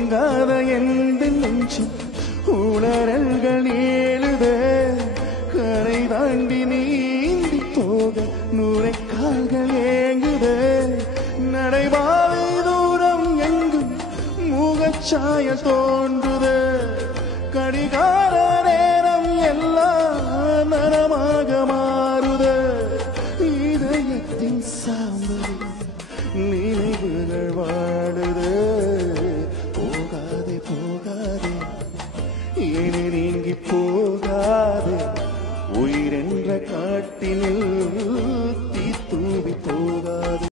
உறங்காத எந்த நெஞ்சும் உணரல்கள் ஏழுதே கரை தாண்டி நீந்தி போக நுரைக்கால்கள் ஏங்குதே நடைபாதை தூரம் எங்கும் முகச்சாய தோன்றுதே கடிகார நேரம் எல்லாம் நரமாக மாறுதே இதயத்தின் சாம்பல் நினைவுகள் வாடுதே போகாதே போகாதே ஏனே நீங்கி போகாதே உயிரென்ற காட்டினில்